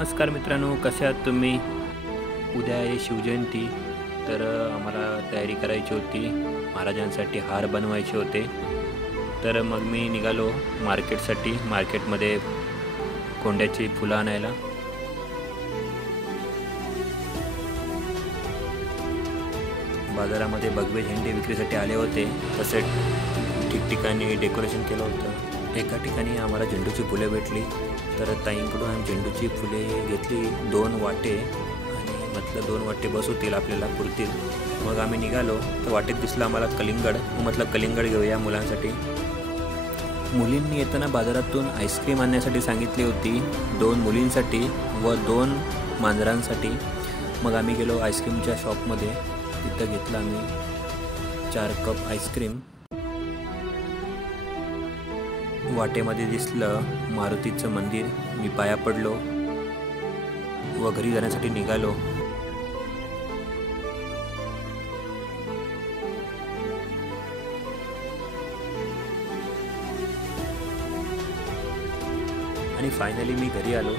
नमस्कार मित्रांनो, कसे आहात तुम्ही? उद्या आहे शिवजयंती, तर आम्हाला तयारी करायची होती. महाराजांसाठी हार बनवायचे होते. तर मग मी निघालो मार्केटसाठी. मार्केटमध्ये कोंड्याची फुलं आणायला. बाजारामध्ये भगवे झेंडे विक्रीसाठी आले होते. तसे ठिकठिकाणी डेकोरेशन केलं होतं. एका ठिकाणी आम्हाला झेंडूची फुले भेटली, तर ताईंकडून आम्ही झेंडूची फुले घेतली 2 वाटे, आणि म्हटलं 2 वाटे बस होतील, आपल्याला पुरतील. मग आम्ही निघालो, तर वाटेत दिसलं आम्हाला कलिंगड. म्हटलं कलिंगड घेऊया मुलांसाठी. मुलींनी येताना बाजारातून आईस्क्रीम आणण्यासाठी सांगितली होती, 2 मुलींसाठी व 2 मांजरांसाठी. मग आम्ही गेलो आईस्क्रीमच्या शॉपमध्ये. तिथं घेतलं आम्ही 4 कप आईस्क्रीम. वाटेमध्ये दिसलं मारुतीचं मंदिर. मी पाया पडलो व घरी जाण्यासाठी निघालो. आणि फायनली मी घरी आलो.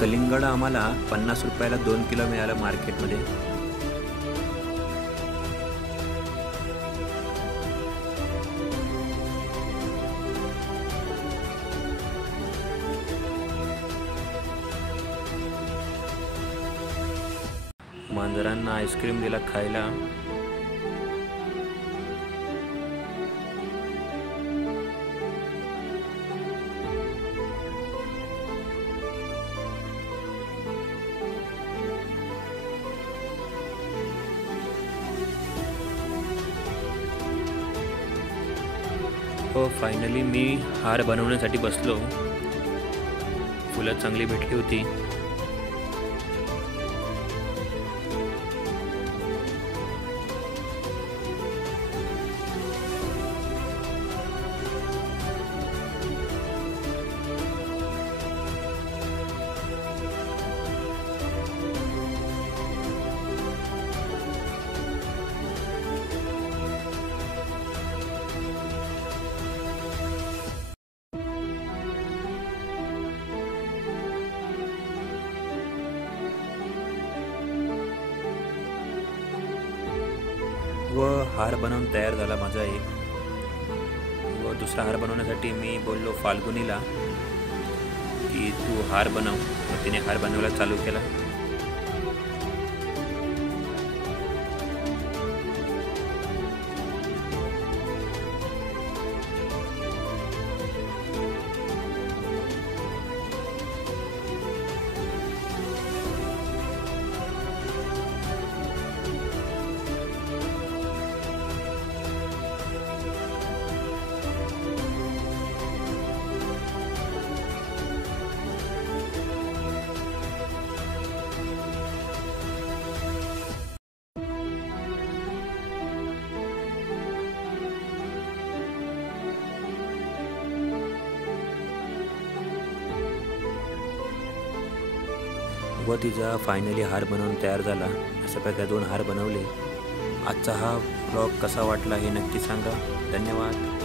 कलिंगड आम्हाला 50 रुपयाला 2 किलो मिळालं मार्केटमध्ये. मांजरांना आईस्क्रीम दिला खायला. हो, फायनली मी हार बनवण्यासाठी बसलो. फुलं चांगली भेटली होती. व हार बनवून तयार झाला माझा एक. व दुसरा हार बनवण्यासाठी मी बोललो फाल्गुनीला की तू हार बनव. मग तिने हार बनवायला चालू केला. व तिचा फायनली हार बनवून तयार झाला. अशा प्रकारे 2 हार बनवले. आजचा हा ब्लॉग कसा वाटला हे नक्की सांगा. धन्यवाद.